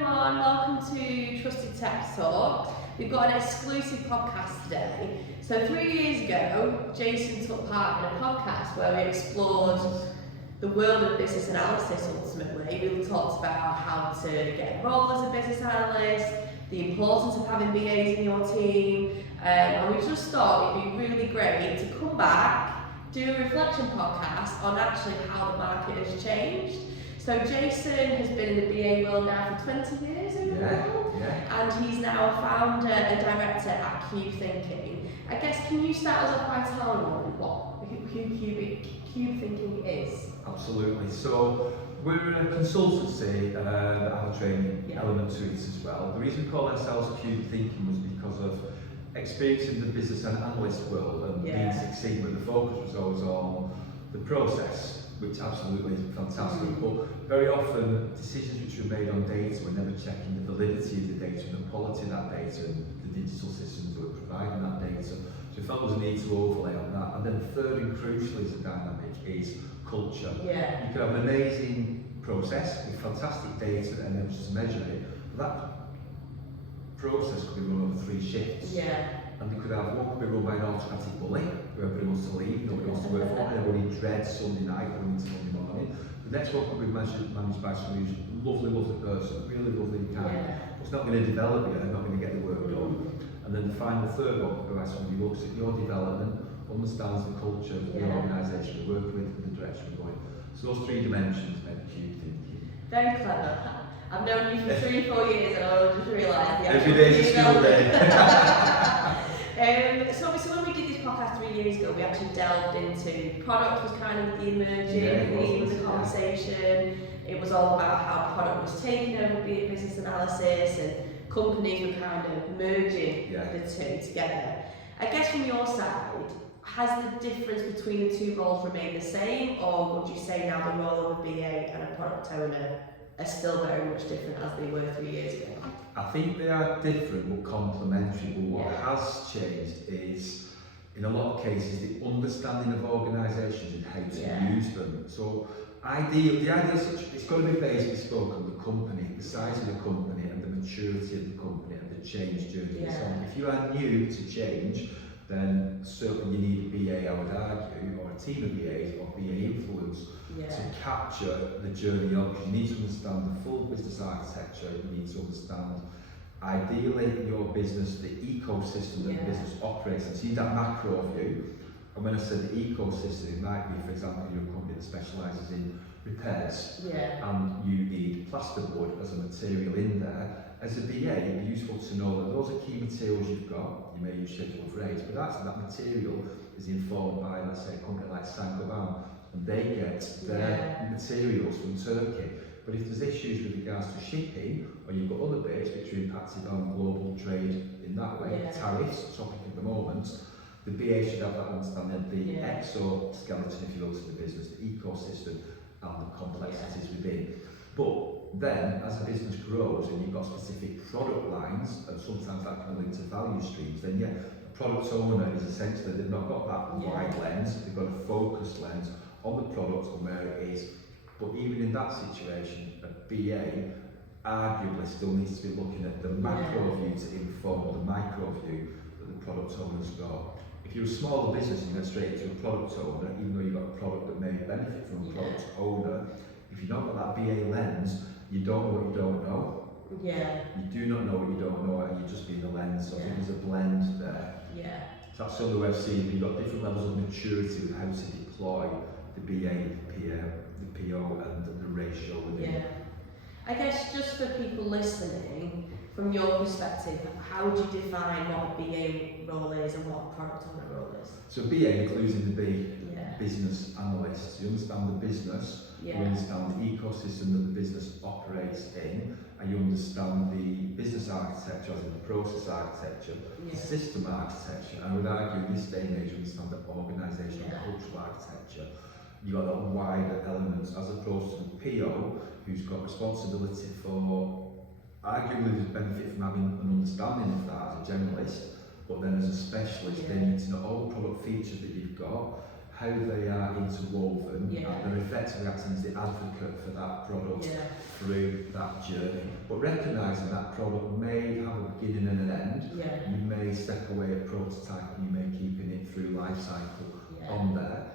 everyone, welcome to Trusted Tech Talk. We've got an exclusive podcast today. So 3 years ago, Jason took part in a podcast where we explored the world of business analysis ultimately. We talked about how to get involved as a business analyst, the importance of having BAs in your team, and we just thought it'd be really great to come back, do a reflection podcast on actually how the market has changed. So Jason has been in the BA world now for 20 years and he's now a founder and director at Cube Thinking. I guess, can you start us off by telling who Cube Thinking is? Absolutely. So we're a consultancy that have a training element to it as well. The reason we call ourselves Cube Thinking was because of experience in the business and analyst world and being succeed, but the focus was always on the process, which absolutely is fantastic. But very often decisions which were made on data were never checking the validity of the data and the quality of that data and the digital systems that were providing that data. So we felt there was a need to overlay on that. And then third and crucially is the dynamic is culture. You can have an amazing process with fantastic data and then just measure it, but that process could be run over 3 shifts. And they could have one could be run by an automatic bully, where everybody wants to leave, nobody wants to work for it, everybody dreads Sunday night going into Monday morning. The next one could be managed by somebody who's a lovely person, really lovely and kind. It's not going to develop you, they're not going to get the work done. And then the third one could be by somebody who looks at your development, understands the culture of the organisation you're working with and the direction you're going. So those 3 dimensions make Cube Thinking. Very clever. I've known you for 3-4 years and I just realised every day's a school day. So obviously when we did this podcast 3 years ago, we actually delved into product was kind of the emerging theme of the conversation. It was all about how product was taking over business analysis and companies were kind of merging the two together. I guess from your side, has the difference between the 2 roles remained the same, or would you say now the role of a BA and a product owner are still very much different as they were 3 years ago? I think they are different but complementary, but what has changed is, in a lot of cases, the understanding of organisations and how to use them. So the idea is it's got to be based bespoke on the company, the size of the company and the maturity of the company and the change journey. So if you are new to change, then certainly you need a BA, I would argue, or a team of BAs or BA influence to capture the journey on, because you need to understand the full business architecture, you need to understand ideally in your business the ecosystem that the business operates in. So you need that macro view. And when I said the ecosystem, it might be, for example, you're a company that specialises in repairs and you need plasterboard as a material in there. As a BA, it'd be useful to know that those are key materials you've got. You may use schedule of rates, but actually that material is informed by, let's say, a company like Saint-Gobain, and they get their materials from Turkey. But if there's issues with regards to shipping, or you've got other bits which are impacted by global trade in that way, tariffs, topic at the moment, the BA should have that understanding of the exoskeleton, if you will, to the business, the ecosystem and the complexities within. But then, as a business grows and you've got specific product lines, and sometimes that can link to value streams, then a product owner is essentially, they've not got that wide lens, they've got a focused lens on the product and where it is. But even in that situation, a BA arguably still needs to be looking at the macro view to inform the micro view that the product owner's got. If you're a smaller business and you go straight into a product owner, even though you've got a product that may benefit from a product owner, if you've not got that BA lens, you don't know what you don't know. You do not know what you don't know, and you're just being the lens. So I think there's a blend there. So that's some of the way I've seen. You've got different levels of maturity with how to deploy the BA, the PO, and the ratio within. I guess just for people listening, from your perspective, how would you define what a BA role is and what a product owner role is? So BA includes in the business analyst. You understand the business, you understand the ecosystem that the business operates in, and you understand the business architecture, as in the process architecture, the system architecture, and I would argue in this day and age you understand the organisational cultural architecture. You've got that wider elements as opposed to the PO, who's got responsibility for, arguably there's benefit from having an understanding of that as a generalist, but then as a specialist they need to know all the product features that you've got, how they are interwoven, Yeah. and they're effectively acting as the advocate for that product Yeah. through that journey. But recognising that product may have a beginning and an end. Yeah. You may step away at prototype and you may keeping it through life cycle Yeah. on there.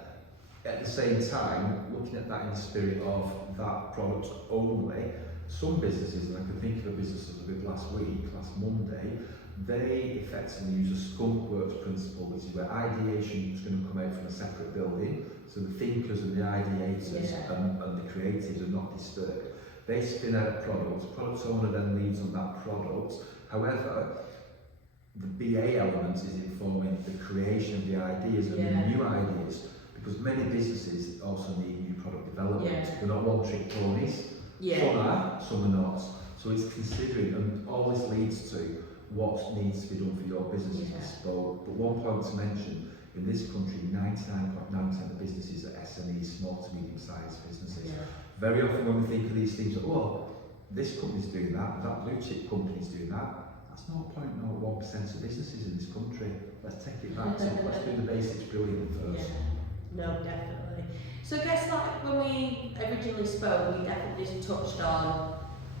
At the same time, looking at that in the spirit of that product only, some businesses, and I can think of a business that I did last Monday, they effectively use a skunk works principle, which is where ideation is going to come out from a separate building, so the thinkers and the ideators and the creatives are not disturbed. They spin out a product owner then leads on that product. However, the BA element is informing the creation of the ideas and the new ideas, because many businesses also need new product development. They're not one-trick ponies. Some are, some are not. So it's considering, and all this leads to what needs to be done for your business is bespoke. But one point to mention, in this country, 99.9% of businesses are SMEs, small to medium-sized businesses. Very often when we think of these things, oh, this company's doing that blue chip company's doing that. That's 0.01% of businesses in this country. Let's take it back to, let's do the basics brilliant first. No, definitely. So I guess like when we originally spoke, we definitely touched on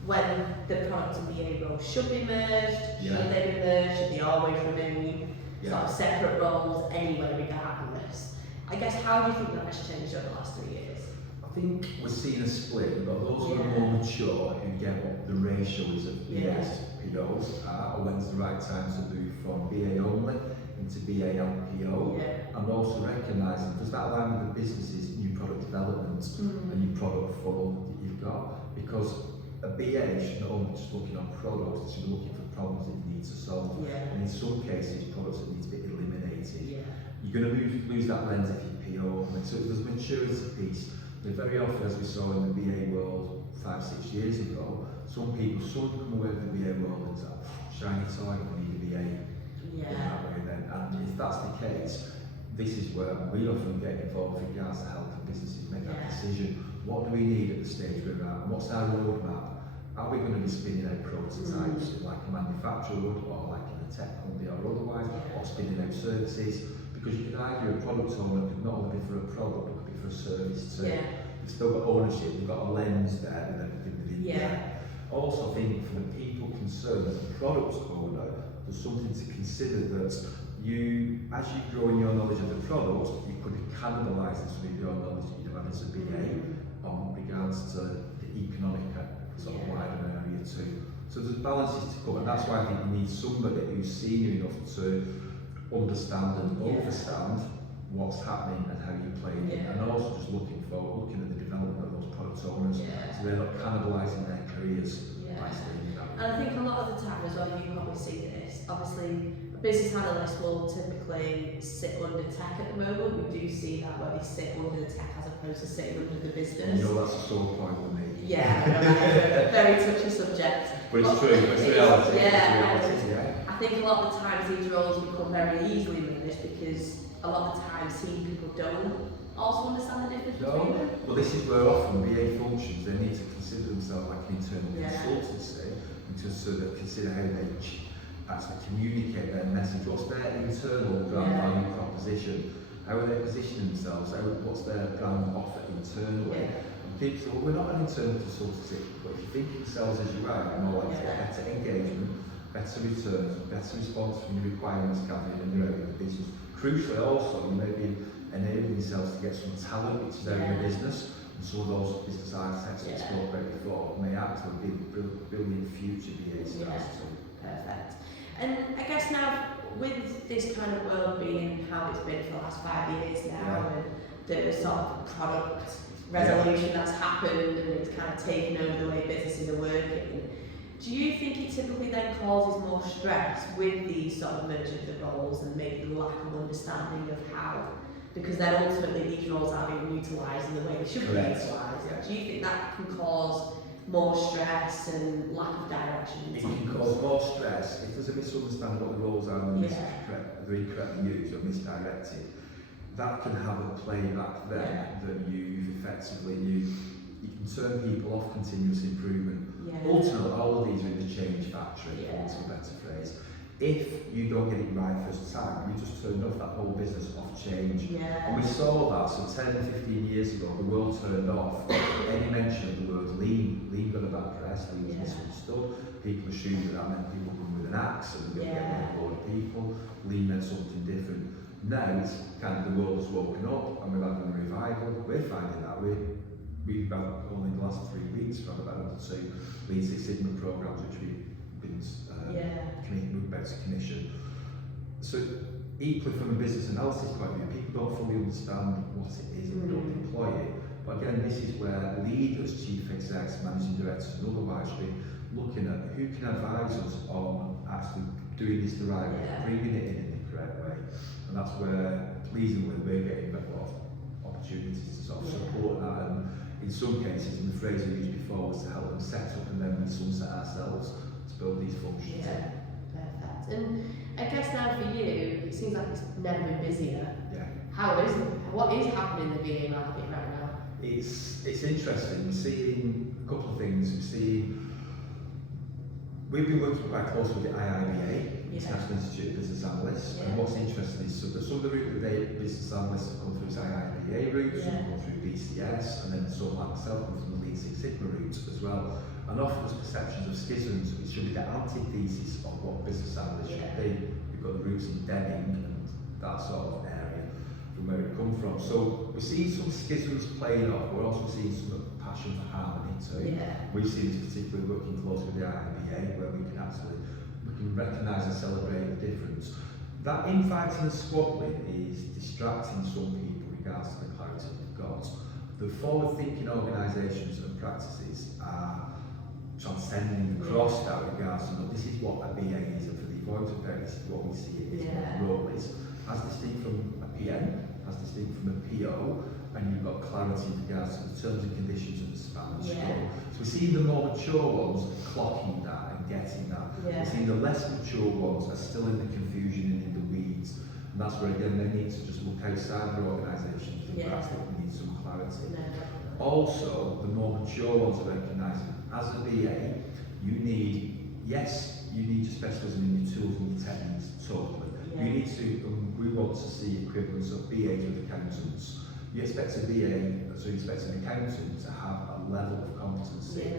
when the product and BA roles should be merged, should they be merged, should they always remain sort of separate roles anyway regardless. I guess how do you think that has changed over the last 3 years? I think we're seeing a split, but those who are more mature who get what the ratio is of BAs to POs are, or when's the right time to move from BA only into BA and PO, and also recognising, does that align with the business's new product development and new product flow that you've got? Because a BA should not only just looking on products, it should be looking for problems that it needs to solve. And in some cases, products that need to be eliminated. You're going to lose that lens if you PO. So there's a maturity piece. Very often, as we saw in the BA world 5-6 years ago, some people come away from the BA world and say, shiny toy, we need a BA. That way then. And if that's the case, this is where we often get involved with regards to helping businesses make that decision. What do we need at the stage we're at? What's our roadmap? Are we going to be spinning out prototypes like a manufacturer would, or like in a tech company or otherwise, or spinning out services? Because you can argue a product owner could not only be for a product, but could be for a service too. They've still got ownership, they've got a lens there with everything within there. Also think for the people concerned, as a product owner, there's something to consider that you, as you grow in your knowledge of the product, you could be cannibalising some of your knowledge that you have as a BA on regards to the economic sort of wider area too. So there's balances to come, and that's why I think you need somebody who's senior enough to understand and understand what's happening and how you're playing it, and also just looking at the development of those product owners, so they're not cannibalising their careers by staying that. And I think a lot of the time as well, you probably see this, obviously a business analyst will typically sit under tech at the moment. We do see that where they sit under the tech as opposed to sitting under the business. You know, that's a sore point with me. A very touchy subject. But it's true, it's reality. I think a lot of the times these roles become very easily managed because a lot of the times senior people don't also understand the difference between them. Well, this is where often BA functions, they need to consider themselves like an internal consultancy, and to sort of consider how they actually communicate their message. What's their internal brand value proposition? How are they positioning themselves? What's their brand offer internally? People say, well, we're not an internal consultancy, but if you think of yourselves as you are, you're more likely to get better engagement, better returns, better response from your requirements gathered in your own business. Crucially also, you may be enabling yourselves to get some talent which is out of the business, and some of those business architects that spoke about before may actually be building future BA stars too. Perfect. And I guess now, with this kind of world being how it's been for the last 5 years now, and the sort of product resolution that's happened and it's kind of taken over the way businesses are working, do you think it typically then causes more stress with these sort of merging of the roles and maybe the lack of understanding of how, because then ultimately these roles are being utilised in the way they should be utilised? Do you think that can cause more stress and lack of direction? It can cause more stress if there's a misunderstanding what the roles are and they're incorrectly used or misdirected. That can have a playback then that you've effectively you can turn people off continuous improvement. Ultimately, all of these are in the change factory, for want of a better phrase. If you don't get it right first time, you just turn off that whole business off change. Yeah. And we saw that, so 10, 15 years ago, the world turned off any mention of the word lean. Lean got a bad press, lean was misunderstood. People assumed that meant people come with an axe and they're going to get a load of people. Lean meant something different. Now it's kind of the world has woken up and we've had a revival. We're finding that we've had only in the last 3 weeks, we've had about 2 Lean Six Sigma programs which we've been moved back to commission. So equally from a business analysis point of view, people don't fully understand what it is and don't deploy it. But again, this is where leaders, chief execs, managing directors and otherwise should be looking at who can advise us on actually doing this the right way, bringing it in the correct way. And that's where, pleasingly, we're getting a lot of opportunities to sort of support that. And in some cases, and the phrase we used before was to help them set up and then we sunset ourselves to build these functions. Yeah, perfect. And I guess now for you, it seems like it's never been busier. Yeah. What is happening in the VA market right now? It's interesting. We're seeing a couple of things. We've been working quite closely with the IIBA, International Institute of Business Analysts, and what's interesting is some of the route that they business analysts have come through is IIBA route, some come through BCS, and then some like myself come from the Lean Six Sigma route as well. And often there's perceptions of schisms, which should be the antithesis of what business analysts should be. We've got the roots in Deming and that sort of area from where it come from. So we're seeing some schisms playing off. We're also seeing some passion for harmony too. We've seen this particularly working closely with the IIBA, where we can recognise and celebrate the difference. That infighting and squabbling is distracting some people in regards to the clarity they've got. The forward-thinking organisations and practices are transcending across that regards to, this is what a BA is, and for the avoidance of this is what we see it is, what the role is, as distinct from a PM, as distinct from a PO, and you've got clarity in regards to the terms and conditions of the span and scope. So we're seeing the more mature ones clocking that and getting that. We're seeing the less mature ones are still in the confusion and in the weeds. And that's where again they need to just look outside their organisations and perhaps they need some clarity. Also, the more mature ones are recognising, as a BA, you need your specialism in your tools and your techniques totally. You need to, we want to see equivalents of BAs with accountants. You expect a BA, so you expect an accountant to have a level of competency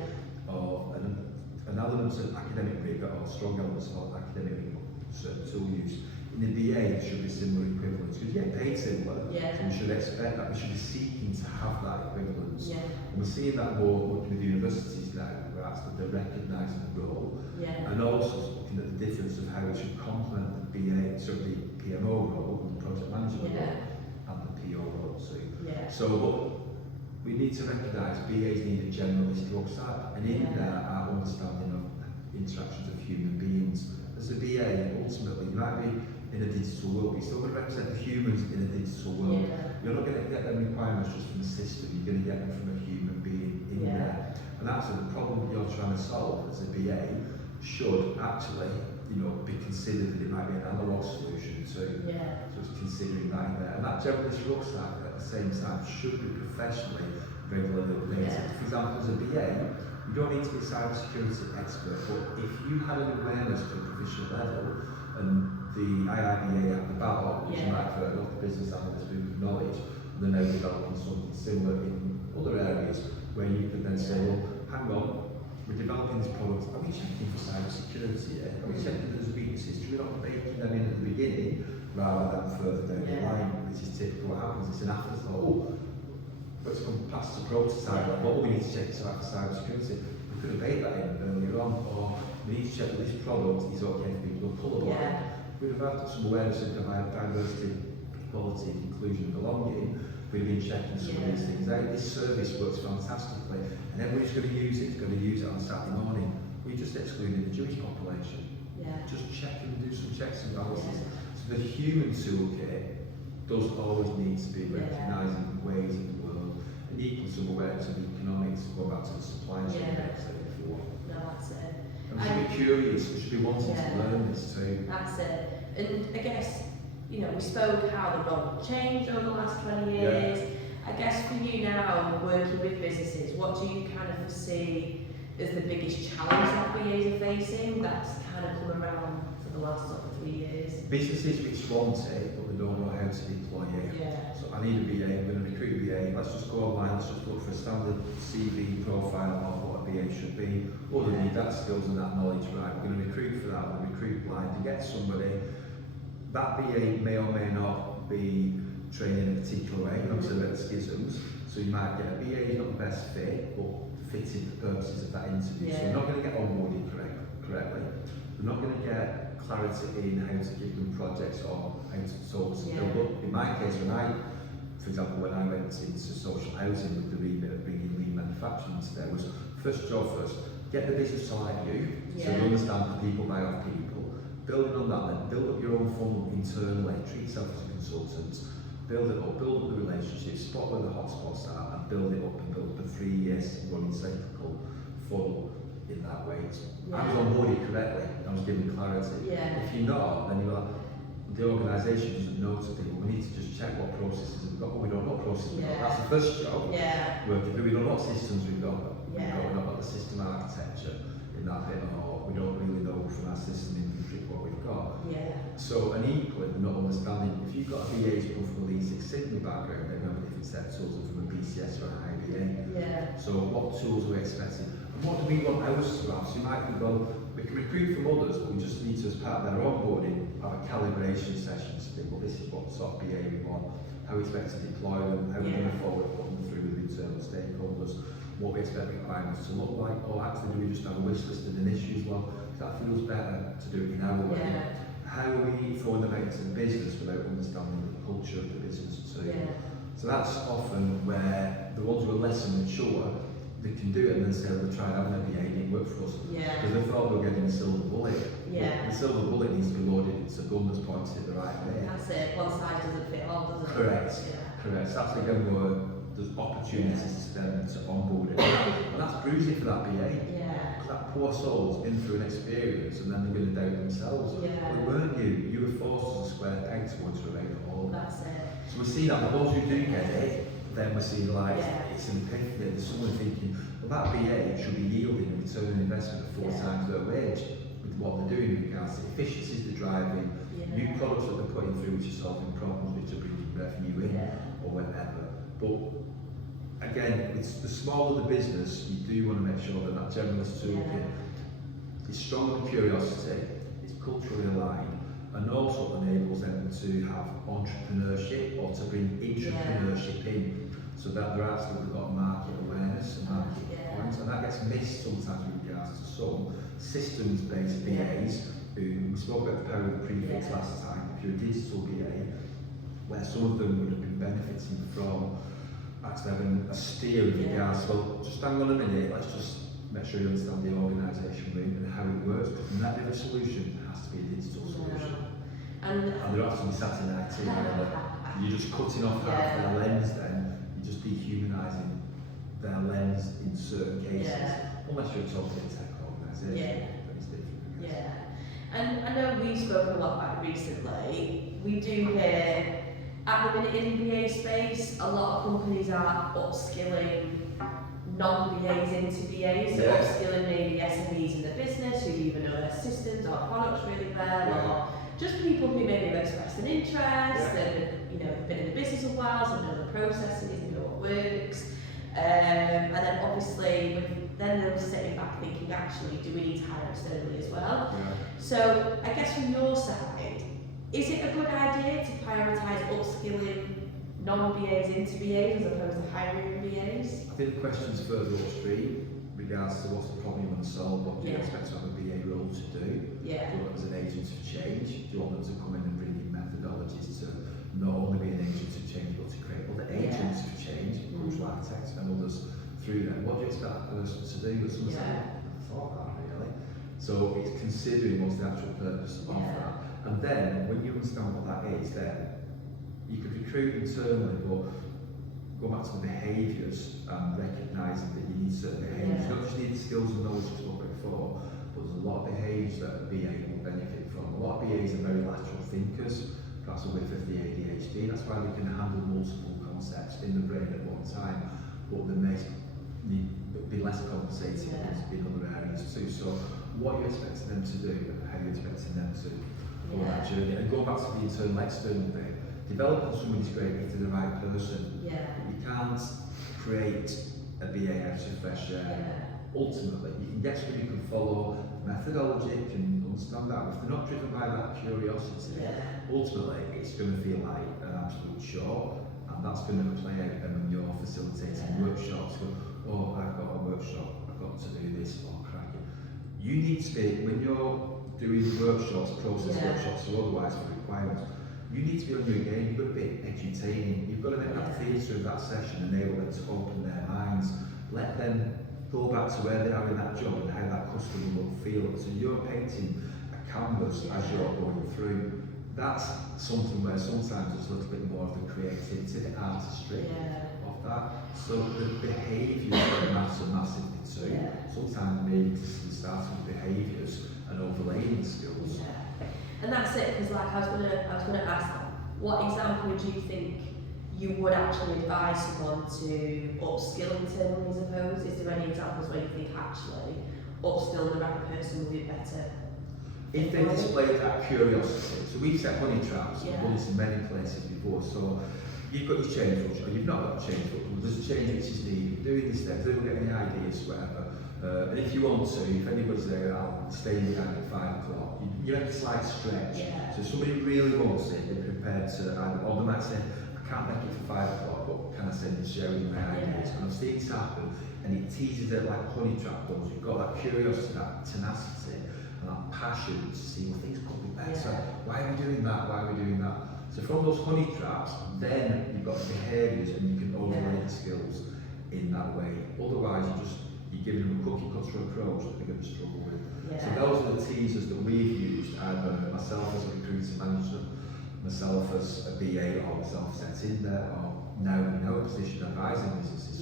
of an element of academic rigor or strong elements of academic rigor, certain tool use. In the BA, it should be similar equivalents because you get paid similar. So we should expect that. We should be seeking to have that equivalence. And we're seeing that more working with universities now, where actually they're recognising the role and also looking at the difference of how it should complement the BA, so the PMO role and the project management role and the PO role too. So we need to recognise BAs need a generalist role side, and in there our understanding of interactions of human beings. As a BA, ultimately you might be in a digital world, but you're still going to represent the humans in a digital world. You're not going to get them requirements just from the system, you're going to get them from a human being in there. And actually the problem that you're trying to solve as a BA should actually, be considered that it might be an analog solution too. So it's considering that in there. And that generalist rucksack at the same time should be professionally regularly updated. For example, as a BA, you don't need to be a cybersecurity expert, but if you had an awareness to a proficient level, and the IIBA had the BALOC, which you might have heard of, the business analyst group of knowledge, and they're now developing something similar in other areas, where you could then say, well, hang on, we're developing this product, are we checking for cybersecurity here? Are we checking that there's weaknesses? Do we not baking them in at the beginning, rather than further down the line, which is typical what happens, it's an afterthought, let's come past the prototype, we need to check this out for cybersecurity. We could have baked that in earlier on, or we need to check that this product is okay for people who are colourblind. We'd have had some awareness of diversity, equality, inclusion and belonging. We've been checking some of these things out. This service works fantastically, and everybody's going to use it. It's going to use it on Saturday morning. We just excluded the Jewish population. Just check and do some checks and balances. So the human toolkit does always need to be recognising ways in the world, and equally some awareness of economics. Go back to the supply chain before. That's it. And we should be curious. We should be wanting to learn this too. That's it. And I guess, we spoke how the role changed over the last 20 years. I guess for you now, working with businesses, what do you kind of foresee as the biggest challenge that BAs are facing that's kind of come around for the last sort of 3 years? Businesses which want it, but they don't know how to deploy it. Yeah. So I need a BA, I'm going to recruit a BA, let's just go online, let's just look for a standard CV profile of what a BA should be. Oh, they need that skills and that knowledge, right, we're going to recruit for that, we're going to recruit blind to get somebody. That BA may or may not be trained in a particular way, obviously there are schisms, so you might get a BA who's not the best fit, but fitted for purposes of that interview. So you're not going to get onboarded correctly, we're not going to get clarity in how to give them projects or how to solve some build. In my case, for example, when I went into social housing with the remit of bringing lean manufacturing into there, was first job first, get the business to like you, so you understand the people buy off people, building on that then, build up your own funnel internally, treat yourself as a consultant, build it up, build up the relationships, spot where the hotspots are and build it up and build up a 3 years running cyclical funnel in that way. I was onboarded correctly, I was given clarity. If you're not, then you're like, the organisation doesn't know to people, we need to just check what processes we've got, but we don't know what processes we've got. That's the first job. Working through, we don't know what systems we've got. We've not got the system architecture in that bit, or we don't really know from our system inventory what we've got. So, and equally, we're not understanding, if you've got a BA who's come from a Lean Six Sigma background, they have a different set of tools than from a BCS or an IBA. So what tools are we expecting? And what do we want ours to have? So you might think, well, we can recruit from others, but we just need to, as part of their onboarding, have a calibration session to think, well, this is what sort of BA we want, how we expect to deploy them, how we're going to forward put them through with internal stakeholders, what we expect requirements to look like, or actually do we just have a wish list and an issue as well, because that feels better to do it in our way. How are we throwing them out into the business without understanding the culture of the business too? So that's often where the ones who are less mature, they can do it and then say, well, try having a BA, it didn't work for us. Because they thought they were getting a silver bullet. The silver bullet needs to be loaded, it's a gun that's pointed at the right way. That's it, one size doesn't fit all, does it? Correct. Correct. So that's again where there's opportunities to onboard it. And that's bruising for that BA. Because that poor soul's been through an experience and then they're going to doubt themselves. But weren't you? You were forced as a square peg to go into a round hole. That's it. So we see that for those who do get it, then we see like it's an epiphany. There's someone thinking, well, that BA should be yielding a return on investment of 4 times their wage with what they're doing in regards to efficiencies they're driving, new products that they're putting through which are solving problems which are bringing revenue in or whatever. But again, it's the smaller the business, you do want to make sure that that generalist toolkit is strong with curiosity, it's culturally aligned, and also enables them to have entrepreneurship or to bring intrapreneurship in, so that they're actually got market awareness and market points, and that gets missed sometimes with regards to some systems-based BAs who, we spoke about the power of the prefix last time, if you're a digital BA, where some of them would have been benefiting from actually having a steer with regards, well, just hang on a minute, let's just make sure you understand the organisation room and how it works, because not every solution has to be a digital solution. And they're often sat in IT, you're just cutting off half their lens then, you're just dehumanising their lens in certain cases, unless you're talking a tech organisation, but it's different. And I know we spoke a lot about it recently, we do hear, at the minute in the BA space, a lot of companies are upskilling non-BAs into BAs, so upskilling maybe SMEs in the business who even know their systems or products really well, or just people who maybe have expressed an interest and been in the business a while, so know the processes, know what works, and then obviously then they're sitting back thinking, actually, do we need to hire externally as well? So I guess from your side, is it a good idea to prioritise upskilling non-BAs into BAs as opposed to hiring BAs? I think the question's further upstream regards to what's the problem you want to solve, what do you expect to have a BA role to do? Do you want them as an agent of change? Do you want them to come in and bring in methodologies to not only be an agent of change but to create other agents of change, cultural architects and others through them? What do you expect that person to do? But someone's like, I thought that really. So it's considering what's the actual purpose of that. And then, when you understand what that is, then you could recruit internally, but go back to the behaviours and recognising that you need certain behaviours. You don't just need the skills and knowledge to look before, but there's a lot of behaviours that a BA will benefit from. A lot of BAs are very lateral thinkers, perhaps a whiff of the ADHD. That's why they can handle multiple concepts in the brain at one time, but they may be less compensated in other areas too. So what you're expecting them to do and how you're expecting them to go on that journey. And going back to the internal external thing, developing somebody's great if they're the right person. But you can't create a BA out of fresh air. Ultimately, you can get somebody who can follow methodology, can understand that. If they're not driven by that curiosity, ultimately it's going to feel like an absolute chore, and that's going to play out when you're facilitating workshops. Oh, I've got a workshop, I've got to do this, or crack it. You need to be, when you're doing workshops, process workshops, or otherwise for requirements, you need to be on your game. You've got to be edutaining. You've got to make that theatre of that session, enable them to open their minds, let them go back to where they are in that job and how that customer will feel. So you're painting a canvas as you're going through. That's something where sometimes there's a little bit more of the creativity, the artistry of that. So the behaviours that matter massively too. Sometimes maybe to start with behaviours and overlaying skills. And that's it, because like I was gonna ask, what example would you think you would actually advise someone to upskill internally, I suppose? Is there any examples where you think actually upskill the right person will be better? If they display that curiosity, so we've set money traps, Yeah. we've done this in many places before, so you've got your change function, or you've not got a change function, there's a change which is needed, doing these steps, they don't get any ideas, whatever. And if you want to, if anybody's there, I'll stay behind at 5 o'clock. You have a slight stretch. So if somebody really wants it, they're prepared to either, or they might say, I can't make it for 5 o'clock, but can I send you share with my ideas? And I've seen this happen, and it teases it like honey trap does. You've got that curiosity, that tenacity, and that passion to see, well, things could be better. Why are we doing that? Why are we doing that? So from those honey traps, then you've got behaviours, and you can overlay the skills in that way. Otherwise, you're giving them a cookie cutter approach that they're going to struggle with. So those are the teasers that we've used, either myself as a recruiting manager, myself as a BA, or myself set in there, or now in our position advising businesses.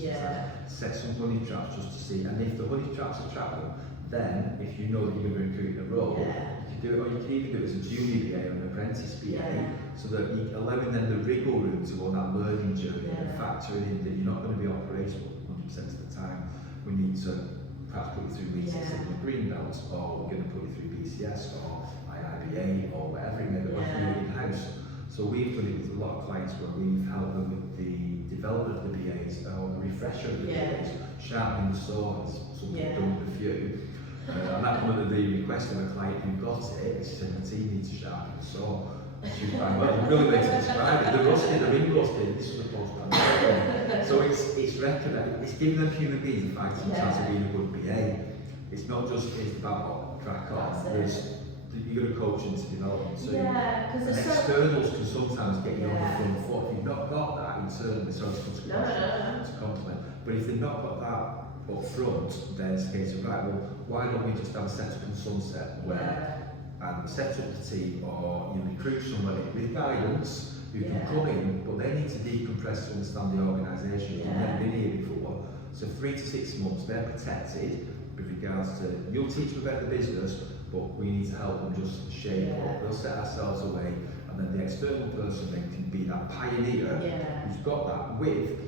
Set some honey traps just to see, and if the honey traps attract them, then if you know that you're going to recruit in a role, you can do it, or you can even do it as a junior BA or an apprentice BA, so that you're allowing them the wriggle room to go on that learning journey and factoring in that you're not going to be operational 100% of the time. We need to perhaps put you through meetings in the green belt, or we're going to put you through BCS or IIBA or whatever it may be, or through in-house. So we've done it with a lot of clients where we've helped them with the development of the BAs or the refresher of the BAs, sharpening the saw, as something we've done with a few. And that one of the request of a client who got it, she said, the team needs to sharpen the saw. She was fine, well, really way to describe it. The rusted, the ring rusted, this was a post-pandemic. So it's recognized, it's giving them human beings a fighting chance of being a good BA. It's not just, it's about crack on. You've got to coach into development too. And externals can sometimes get you on the front foot. If you've not got that internally, so it's to compliment. But if they've not got that up front, then it's a case of, right, well, why don't we just have a set-up and sunset where and set up the team, or you recruit somebody with guidance who can come in, but they need to decompress to understand the organisation. They've never been here before. So 3 to 6 months, they're protected with regards to, you'll teach them about the business, but we need to help them just shape up. We'll set ourselves away, and then the external person then can be that pioneer who's got that with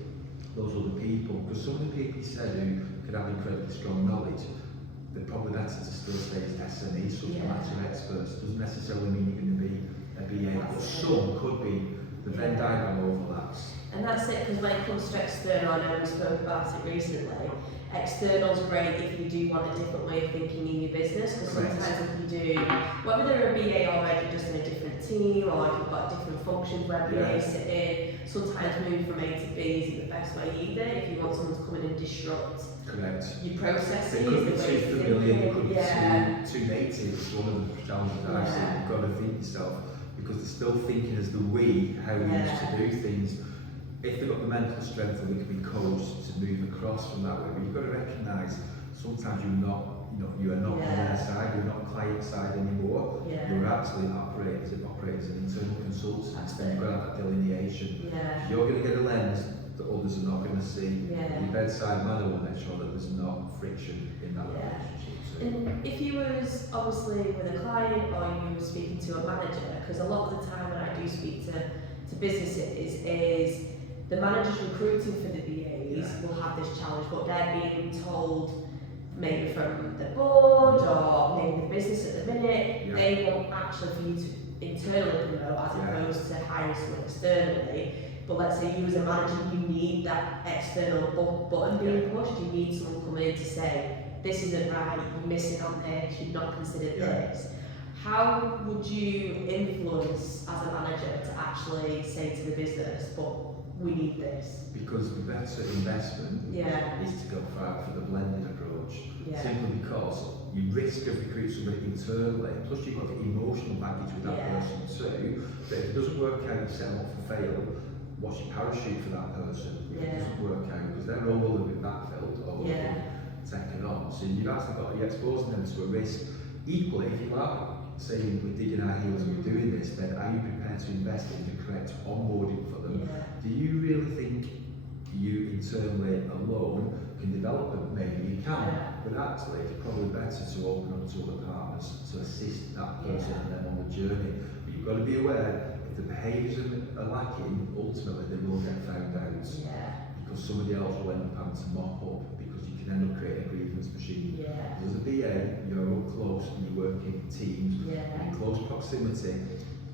those other people. Because some of the people you said who could have incredibly strong knowledge, they're probably better to still stay as SMEs, subject matter experts. Doesn't necessarily mean you're going to be a BA, but some could be. The Venn diagram overlaps. And that's it, because when it comes to external, I know we spoke about it recently, external's great if you do want a different way of thinking in your business, because sometimes if you do, whether they're a BA already just in a different team, or if you've got different functions where BAs sit in, sometimes moving from A to B isn't the best way either, if you want someone to come in and disrupt your processes. It could be too familiar, it could be too native. It's one of the challenges that I've seen. You've got to think yourself, because they're still thinking as the we, how we used to do things. If they've got the mental strength, then they can be coached to move across from that way. But you've got to recognise sometimes you are not on their side, you're not client side anymore. You're actually operating as an internal consultant. Then you've got to have that delineation. You're going to get a lens that others are not going to see. Your bedside manner will make sure that there's no friction in that relationship. And if you was obviously with a client, or you were speaking to a manager, because a lot of the time when I do speak to businesses, is the managers recruiting for the BAs will have this challenge, but they're being told maybe from the board, or they want actually for you to internally promote as opposed to hiring someone externally. But let's say you as a manager, you need that external button being pushed. You need someone coming in to say, this isn't right, you're missing on this, you've not considered this. How would you influence as a manager to actually say to the business, but we need this? Because the better investment is to go for the blended approach. Simply because you risk of recruiting somebody internally, plus you've got the emotional baggage with that person too. But if it doesn't work out, you set them up for fail. What's your parachute for that person? If it doesn't work out, because their role will be backfilled or will be taken on. So you've actually got, you're exposing them to a risk. Equally, if you are saying we're digging our heels and we're doing this, then are you prepared to invest in the correct onboarding for them? Do you really think you internally alone can develop them? Maybe you can, but actually it's probably better to open up to other partners to assist that person and them on the journey. But you've got to be aware, if the behaviours are lacking, ultimately they will get found out. Because somebody else will end up having to mop up, because you can end up creating a grievance machine. As a BA, you're up close and you work in teams, in close proximity.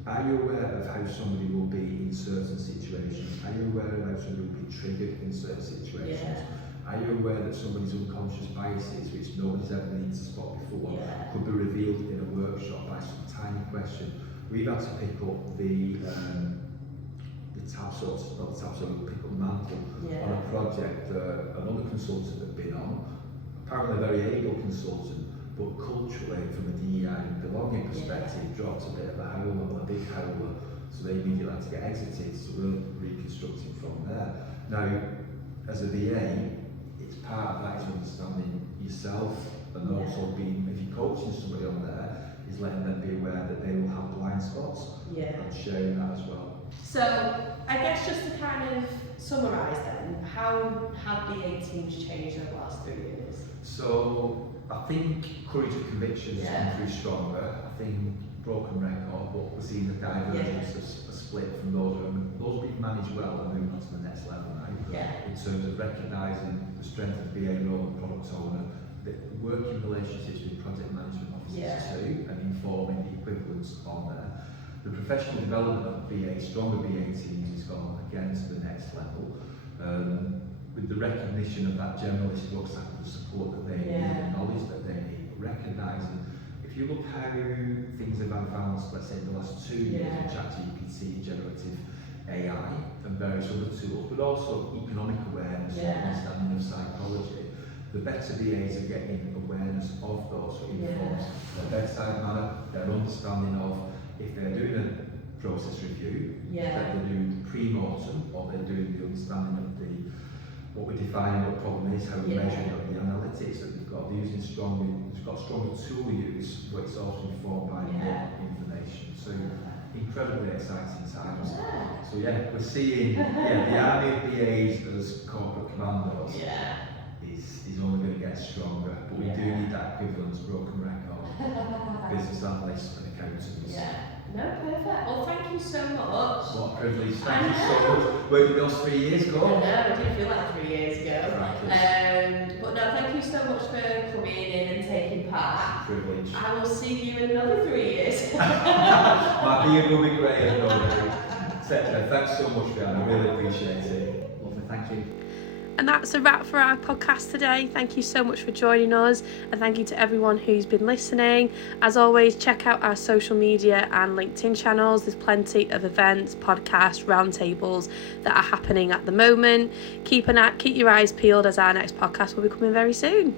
Are you aware of how somebody will be in certain situations? Are you aware of how somebody will be triggered in certain situations? Are you aware that somebody's unconscious biases, which nobody's ever needed to spot before, could be revealed in a workshop by some tiny question? We've had to pick up the tab sorts, not the tab sorts, we pick up mantle on a project another consultant had been on, apparently a very able consultant, but culturally from a DEI and belonging perspective dropped a bit of a howler, a big howler, so they immediately had to get exited, so we're reconstructing from there. Now, as a VA, it's part of that is understanding yourself, and also being, if you're coaching somebody on there, is letting them be aware that they will have blind spots and sharing that as well. So, I guess just to kind of summarise then, how have BA teams changed over the last 3 years? So, I think courage and conviction has come through stronger. I think broken record, but we're seeing the divergence a split from those being managed well and moving on to the next level now. In terms of recognising the strength of BA role and product owner, the working relationships with project management officers too, and informing the equivalents on there. The professional development of BA, stronger BA teams has gone again to the next level. With the recognition of that generalist looks after the support that they need, the knowledge that they need, recognising, if you look how things have advanced, let's say in the last 2 years with ChatGPT, generative AI and various other tools, but also economic awareness and understanding of psychology, the better BAs are getting awareness of those, so it informs their bedside manner, their understanding of if they're doing a process review, that they're doing pre-mortem, or they're doing the understanding of what we define what the problem is, how we measure the analytics that we've got. They're using we've got stronger tool use, but it's also informed by more information. So incredibly exciting times. So we're seeing the army of BAs as corporate commandos is only going to get stronger, but we do need that equivalence, broken record, business analysts and accountants. No, perfect. Well, thank you so much. What a privilege. Thank you so much. Where did those 3 years go? I know, it didn't feel like 3 years ago. But no, thank you so much for coming in and taking part. It's a privilege. I will see you in another 3 years. My beard will be grey and no. Thanks so much, Riana. I really appreciate it. Lovely, thank you. And that's a wrap for our podcast today. Thank you so much for joining us, and thank you to everyone who's been listening. As always, check out our social media and LinkedIn channels. There's plenty of events, podcasts, roundtables that are happening at the moment. Keep your eyes peeled, as our next podcast will be coming very soon.